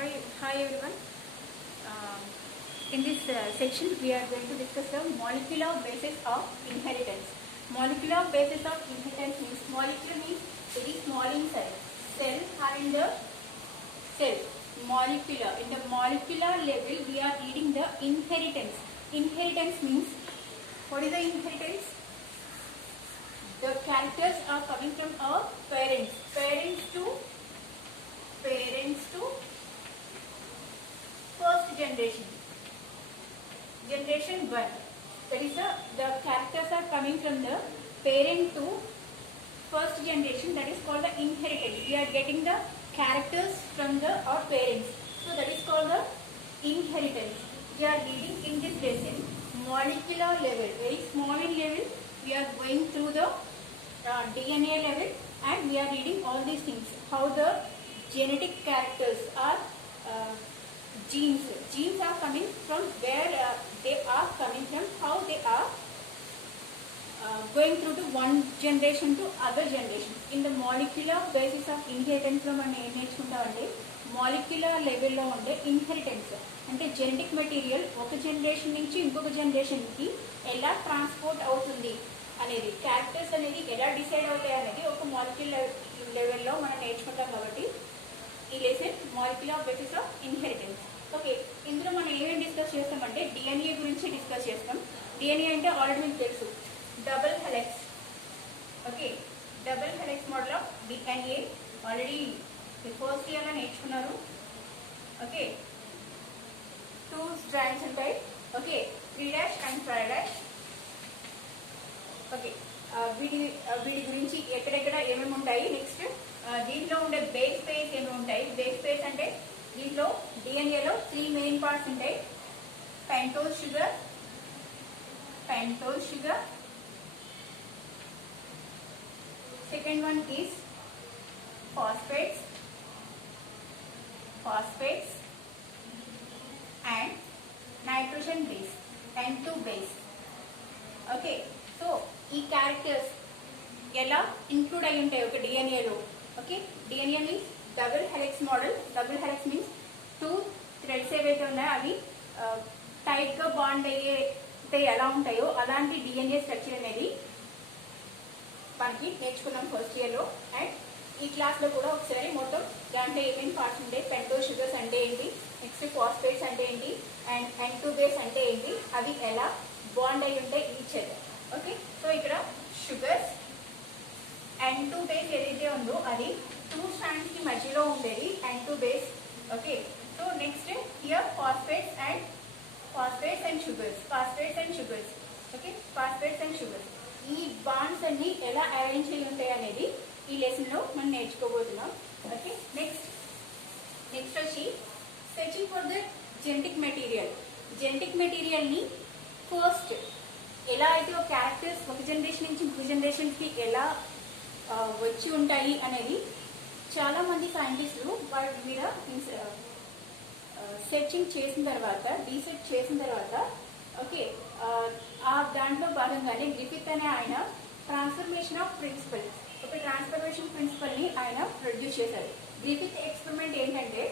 Hi everyone. Um, in this section, we are going to discuss the molecular basis of inheritance. Molecular basis of inheritance means molecule means very small in size. Cell having the cell. Molecular. In the molecular level, we are reading the inheritance. Inheritance means, what is the inheritance? The characters are coming from our parents. Parents to first generation. Generation 1. That is the characters are coming from the parent to first generation. That is called the inheritance. We are getting the characters from our parents. So that is called the inheritance. We are reading in this lesson molecular level, very small in level. We are going through the DNA level and we are reading all these things. How the genetic characters are genes. Genes are coming from where they are coming from, how they are going through to one generation to other generation. In the molecular basis of inheritance లో మనం ఏం నేర్చుకుంటామంటే molecular లెవెల్లో ఉండే inheritance అంటే genetic material ఒక generation నుంచి ఇంకొక జనరేషన్కి ఎలా ట్రాన్స్పోర్ట్ అవుతుంది అనేది, క్యారెక్టర్స్ అనేది ఎలా డిసైడ్ అవుతాయి అనేది ఒక మాలిక్యులర్ లెవెల్లో మనం నేర్చుకుంటాం. కాబట్టి ఈ lesson molecular basis of inheritance. Okay, ఇందులో మనం ఏమేమి డిస్కస్ చేస్తామంటే డిఎన్ఏ గురించి డిస్కస్ చేస్తాం. డిఎన్ఏ అంటే ఆల్రెడీ మీకు తెలుసు, double helix. Okay, double helix model of DNA already first ఇయర్లో నేర్చుకున్నారు. ఓకే, 2 స్ట్రాండ్స్ ఉంటాయి. Okay, 3' and 5'. ఓకే, వీటి గురించి ఎక్కడెక్కడ ఏమేమి ఉంటాయి. నెక్స్ట్ దీంట్లో ఉండే బేస్ పేర్స్ ఏమి ఉంటాయి. బేస్ పేర్స్ అంటే దీంట్లో డిఎన్ఏలో 3 మెయిన్ పార్ట్స్ ఉంటాయి. Pentose sugar, second one is phosphates and nitrogen base, N2 base. Okay, so ఈ క్యారెక్టర్స్ ఎలా ఇంక్లూడ్ అయి ఉంటాయి ఒక డిఎన్ఏలో. Okay, DNA means double helix model. Double helix means 2 threads ఏవైతే ఉన్నాయో అవి టైట్గా బాండ్ అయితే ఎలా ఉంటాయో అలాంటి డిఎన్ఏ స్ట్రక్చర్ అనేది మనకి నేర్చుకున్నాం ఫస్ట్ ఇయర్లో. అండ్ ఈ క్లాస్లో కూడా ఒకసారి మొత్తం దాంట్లో ఏమేమి పార్ట్స్ ఉంటాయి, పెంటోస్ షుగర్స్ అంటే ఏంటి, నెక్స్ట్ ఫాస్ఫేట్స్ అంటే ఏంటి, అండ్ N2 బేస్ అంటే ఏంటి, అవి ఎలా బాండ్ అయి ఉంటాయి ఈచ్ అదర్. ఓకే, సో ఇక్కడ షుగర్స్ N2 బేస్ ఏదైతే ఉందో అది 2 స్ట్రాండ్స్ కి మధ్యలో ఉండేది N2 base. Okay, so next here phosphates and sugars. Okay, phosphates and sugars ఈ బాండ్స్ అన్ని ఎలా అరేంజ్ అయి ఉంటాయి అనేది ఈ లెసన్ లో మనం నేర్చుకోబోతున్నాం. ఓకే, నెక్స్ట్ వచ్చి searching for the genetic material ని ఫస్ట్ ఎలా అయితే ఒక క్యారెక్టర్స్ ఒక జనరేషన్ నుంచి ఇంకొక జనరేషన్ కి ఎలా వచ్చి ఉంటాయి అనేది చాలా మంది సైంటిస్టులు వాటి మీద సెర్చింగ్ చేసిన తర్వాత, రీసెర్చ్ చేసిన తర్వాత, ఓకే, ఆ దాంట్లో భాగంగానే గ్రిఫిత్ అనే ఆయన ట్రాన్స్ఫర్మేషన్ ఆఫ్ ప్రిన్సిపల్, ఒక ట్రాన్స్ఫర్మేషన్ ప్రిన్సిపల్ ని ఆయన ప్రొడ్యూస్ చేశారు. గ్రిఫిత్ ఎక్స్పెరిమెంట్ ఏంటంటే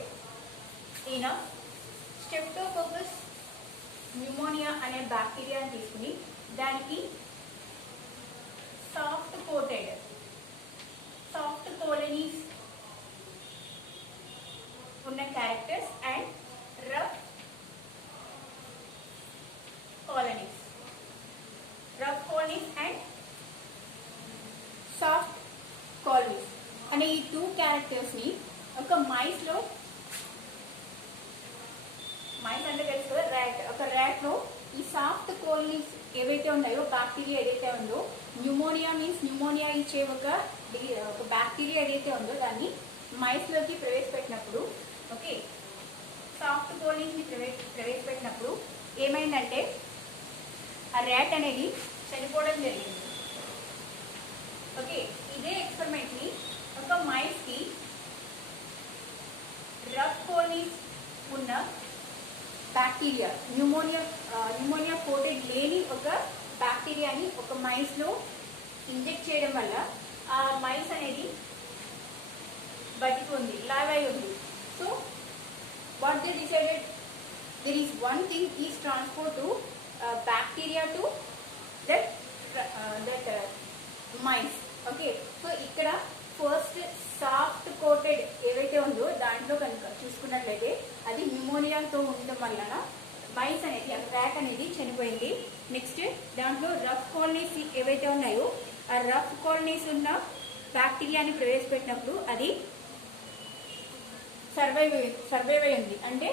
ఈయన స్ట్రెప్టోకోకస్ న్యూమోనియా అనే బ్యాక్టీరియాని తీసుకుని దానికి సాఫ్ట్ కోలనీస్ ఉన్న characters and rough colonies and soft colonies అనే ఈ 2 క్యారెక్టర్స్ ని ఒక మైస్ అంటే తెలుసు కదా, ఒక ర్యాట్ లో ఈ సాఫ్ట్ కోలనీస్ ఏవైతే ఉన్నాయో, బ్యాక్టీరియా ఏదైతే ఉందో, న్యూమోనియా ఇచ్చే ఒక బ్యాక్టీరియా ఏదైతే ఉందో దాన్ని మైస్ లోకి ప్రవేశపెట్టినప్పుడు, ఓకే, సాఫ్ట్ కోలనీస్ ని ప్రవేశపెట్టినప్పుడు ఏమైందంటే ఆ ర్యాట్ అనేది చనిపోవడం జరిగింది. ఓకే, ఇదే ఎక్స్పెరిమెంట్ ని ఒక మైస్ కి రఫ్ కోలనీస్ ఉన్న బ్యాక్టీరియా, న్యూమోనియా కోటెడ్ లేని ఒక బ్యాక్టీరియాని ఒక మైస్ లో ఇంజెక్ట్ చేయడం వల్ల ఆ మైస్ అనేది బతికి ఉంది, లావ్ అయి ఉంది. So what they decided, there is one thing is transport to bacteria to that mice. Okay, so ikkada first soft coated ఏవైతే ఉందో దాంట్లో కనుక చూసుకున్నట్లయితే అది న్యూమోనియాతో ఉండడం వలన మైస్ అనేది ర్యాట్ అనేది చనిపోయింది. నెక్స్ట్ దాంట్లో రఫ్ కాలనీస్ ఏవైతే ఉన్నాయో ఆ రఫ్ కాలనీస్ ఉన్న బ్యాక్టీరియాని ప్రవేశపెట్టినప్పుడు అది సర్వైవ్ అయింది. అంటే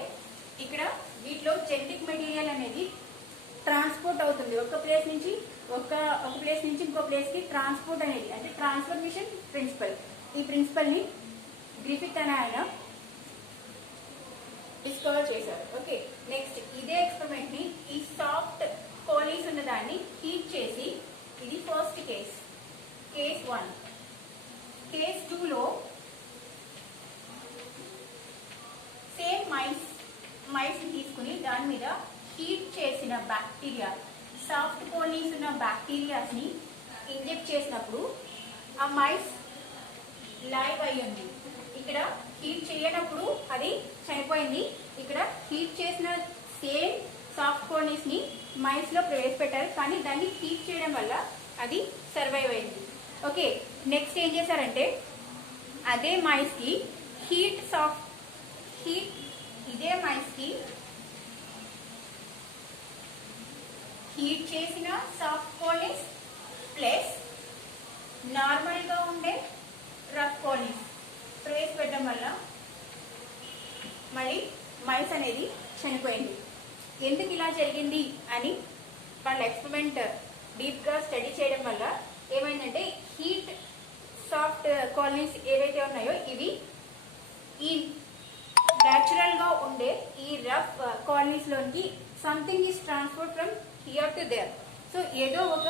ఇక్కడ వీటిలో జెనెటిక్ మెటీరియల్ అనేది ట్రాన్స్పోర్ట్ అవుతుంది. ఒక ప్లేస్ నుంచి ఇంకో ప్లేస్ కి ట్రాన్స్పోర్ట్ అనేది అంటే ట్రాన్స్ఫర్మేషన్ ప్రిన్సిపల్. ఈ ప్రిన్సిపల్ ని గ్రిఫిత్ అనే ఆయన డిస్కవర్ చేశారు. ఓకే, నెక్స్ట్ ఇదే ఎక్స్పెరిమెంట్ ని ఈ సాఫ్ట్ కాలనీస్ ఉన్న దాన్ని హీట్ చేసి, ఇది ఫస్ట్ కేస్ 1. కేస్ 2 లో సేమ్ మైస్ తీసుకుని దాని మీద హీట్ చేసిన బ్యాక్టీరియా, సాఫ్ట్ కాలనీస్ ఉన్న బ్యాక్టీరియాస్ ని ఇంజెక్ట్ చేసినప్పుడు ఆ మైస్ లైవ్ అయ్యింది. ఇక్కడ హీట్ చేయనప్పుడు అది చనిపోయింది. ఇక్కడ హీట్ చేసిన సేమ్ సాఫ్ట్ కాలనీస్ ని మైస్ లో ప్రవేశపెట్టారు, కానీ దాన్ని హీట్ చేయడం వల్ల అది సర్వైవ్ అయింది. ఓకే, నెక్స్ట్ ఏం చేశారంటే అదే మైస్ కి ఇదే మైస్ కి హీట్ చేసిన సాఫ్ట్ కాలనీస్ ప్లస్ నార్మల్ గా ఉండే రఫ్ కాలనీస్ ప్రవేశపెట్టడం వల్ల మళ్ళీ మైస్ అనేది చనిపోయింది. ఎందుకు ఇలా జరిగింది అని వాళ్ళ ఎక్స్పెరిమెంట్ డీప్ గా స్టడీ చేయడం వల్ల ఏమైందంటే హీట్ సాఫ్ట్ కాలనీస్ ఏవైతే ఉన్నాయో ఇవి ఈ న్యాచురల్ గా ఉండే ఈ రఫ్ కాలనీస్ లోనికి something is transfer from here to their. So ఏదో ఒక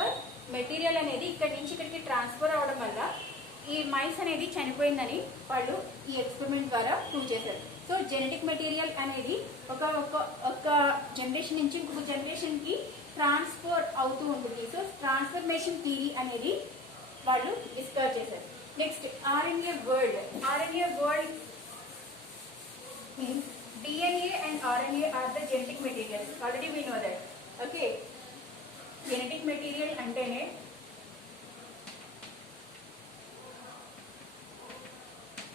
మెటీరియల్ అనేది ఇక్కడి నుంచి ఇక్కడికి ట్రాన్స్ఫర్ అవడం వల్ల ఈ మైస్ అనేది చనిపోయిందని వాళ్ళు ఈ ఎక్స్పెరిమెంట్ ద్వారా ప్రూవ్ చేశారు. సో జెనెటిక్ మెటీరియల్ అనేది ఒక జనరేషన్ నుంచి ఇంకొక జనరేషన్ కి ట్రాన్స్ఫర్ అవుతూ ఉంటుంది. సో ట్రాన్స్ఫర్మేషన్ థియరీ అనేది వాళ్ళు డిస్కవర్ చేశారు. Next RNA world means DNA and RNA are the genetic materials. Already we know that. Okay, genetic material అంటేనే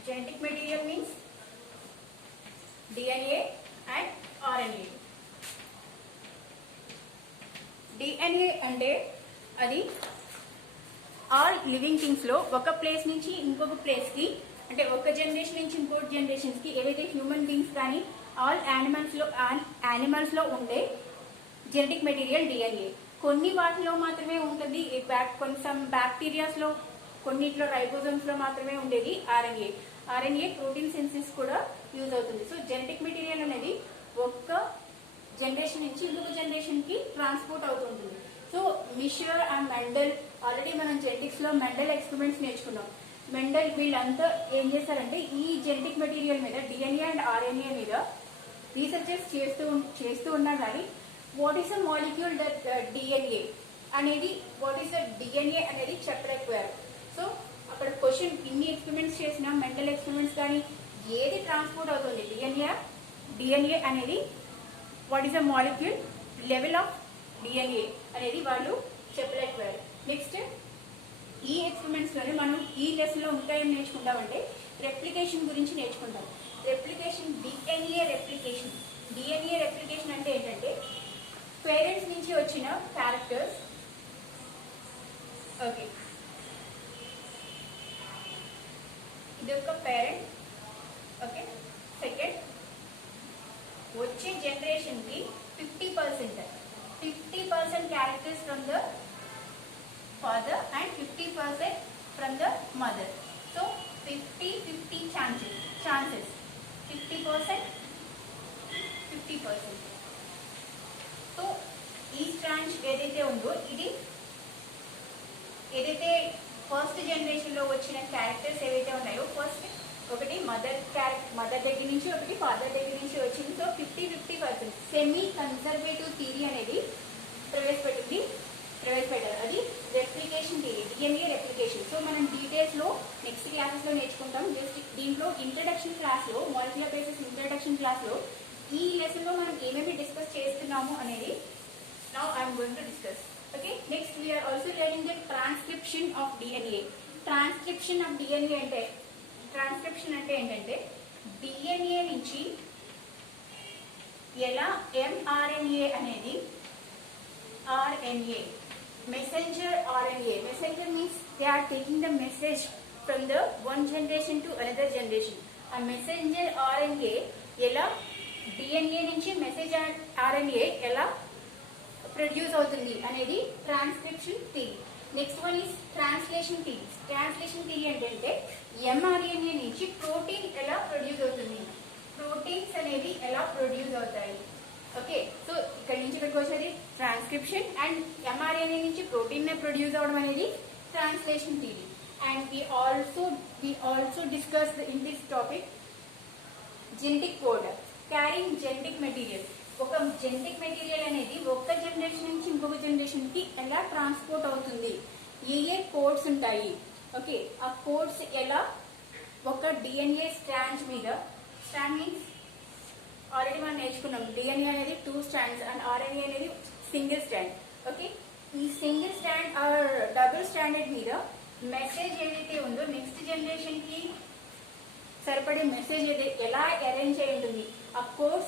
genetic material means DNA and RNA. DNA అంటే అది all living things లో ఒక place నుంచి ఇంకొక ప్లేస్ కి, అంటే ఒక జనరేషన్ నుంచి ఇంకొక జనరేషన్స్ కి ఏవైతే హ్యూమన్ బీయింగ్స్ కానీ ఆల్ యానిమల్స్ లో ఉండే జెనెటిక్ మెటీరియల్ DNA. కొన్ని వాటిలో మాత్రమే ఉంటుంది, కొంచెం బ్యాక్టీరియాస్ లో, కొన్నిట్లో రైబోజోమ్స్ లో మాత్రమే ఉండేది RNA ప్రోటీన్ సింథసిస్ కూడా యూజ్ అవుతుంది. సో జెనెటిక్ మెటీరియల్ అనేది ఒక్క జనరేషన్ నుంచి ఇంకొక జనరేషన్ కి ట్రాన్స్పోర్ట్ అవుతుంటుంది. So Miescher and Mendel, already మనం జెనెటిక్స్ లో మెండల్ ఎక్స్పెరిమెంట్స్ నేర్చుకున్నాం. మెండల్ వీళ్ళంతా ఏం చేశారంటే ఈ జెనెటిక్ మెటీరియల్ మీద DNA అండ్ RNA మీద రీసెర్చెస్ చేస్తూ ఉన్నా కానీ what is the molecule that DNA అనేది చెప్పలేకపోయారు. సో అక్కడ క్వశ్చన్, ఇన్ని ఎక్స్పెరిమెంట్స్ చేసిన మెంటల్ ఎక్స్పెరిమెంట్స్ కానీ ఏది ట్రాన్స్పోర్ట్ అవుతుంది DNA అనేది what is the molecule level of DNA అనేది వాళ్ళు చెప్పలేకపోయారు. నెక్స్ట్ ఈ ఎక్స్పెరిమెంట్స్ లోనే మనం ఈ లెసన్ లో ఇంకా ఏం నేర్చుకుంటామంటే రెప్లికేషన్ గురించి నేర్చుకుంటాం. DNA రెప్లికేషన్ అంటే ఏంటంటే పేరెంట్స్ నుంచి వచ్చిన క్యారెక్టర్స్, ఓకే ఇది ఒక పేరెంట్, ఓకే సెకండ్ వచ్చే జనరేషన్ కి 50% characters from the father and 50% from the mother. So 50 chances 50%. So ఈ స్ట్రాంచ్ ఏదైతే ఉందో ఇది ఏదైతే ఫస్ట్ జనరేషన్ లో వచ్చిన క్యారెక్టర్స్ ఏవైతే ఉన్నాయో ఫస్ట్ ఒకటి మదర్ దగ్గర నుంచి, ఒకటి ఫాదర్ దగ్గర నుంచి వచ్చింది. సో 50% సెమీ కన్జర్వేటివ్ థియరీ అనేది ప్రవేశపెట్టింది ప్రవేశపెట్టారు. అది replication theory, DNA replication. So మనం డీటెయిల్స్ లో నెక్స్ట్ క్లాసెస్ లో నేర్చుకుంటాం. జస్ట్ దీంట్లో ఇంట్రడక్షన్ క్లాస్ లో, మాలిక్యులర్ బేసిస్ ఇంట్రడక్షన్ క్లాస్ లో ఈ లెసన్ లో మనం ఏమేమి డిస్కస్ చేస్తున్నాము అనేది now I am going to discuss. Okay, next we are also learning the transcription of DNA. Transcription of DNA అంటే ట్రాన్స్క్రిప్షన్ అంటే ఏంటంటే DNA నుంచి ఎలా mRNA అనేది RNA, messenger RNA. Messenger means they are taking the message from the one generation to another generation. A messenger RNA ఎలా DNA నుంచి message RNA ఎలా produce అవుతుంది అనేది transcription theory. Next one is translation theory. Translation theory ఏంటంటే mRNA నుంచి protein ఎలా produce అవుతుంది, proteins అనేవి ఎలా ప్రొడ్యూస్ అవుతాయి. ఓకే, సో ఇక్కడ నుంచి ఇక్కడికి వచ్చేది ట్రాన్స్క్రిప్షన్ అండ్ mRNA నుంచి ప్రోటీన్ ప్రొడ్యూస్ అవడం అనేది translation theory. And we also discussed in this topic genetic code, carrying genetic material. ఒక జెనెటిక్ మెటీరియల్ అనేది ఒక జనరేషన్ నుంచి ఇంకొక జనరేషన్ కి ఎలా ట్రాన్స్పోర్ట్ అవుతుంది, ఏ కోడ్స్ ఉంటాయి. ఓకే, ఆ కోడ్స్ ఎలా ఒక డిఎన్ఏ స్ట్రాండ్స్ మీద, స్ట్రాండ్ మీన్స్ ఆల్రెడీ మనం నేర్చుకున్నాం డిఎన్ఏ అనేది 2 స్ట్రాండ్స్ అండ్ ఆర్ఎన్ఏ అనేది సింగిల్ స్ట్రాండ్. ఓకే, ఈ single strand or double stranded మీద మెసేజ్ ఏదైతే ఉందో నెక్స్ట్ జనరేషన్ కి సరిపడే మెసేజ్ ఎలా అరేంజ్ అయి ఉంటుంది, ఆ కోడ్స్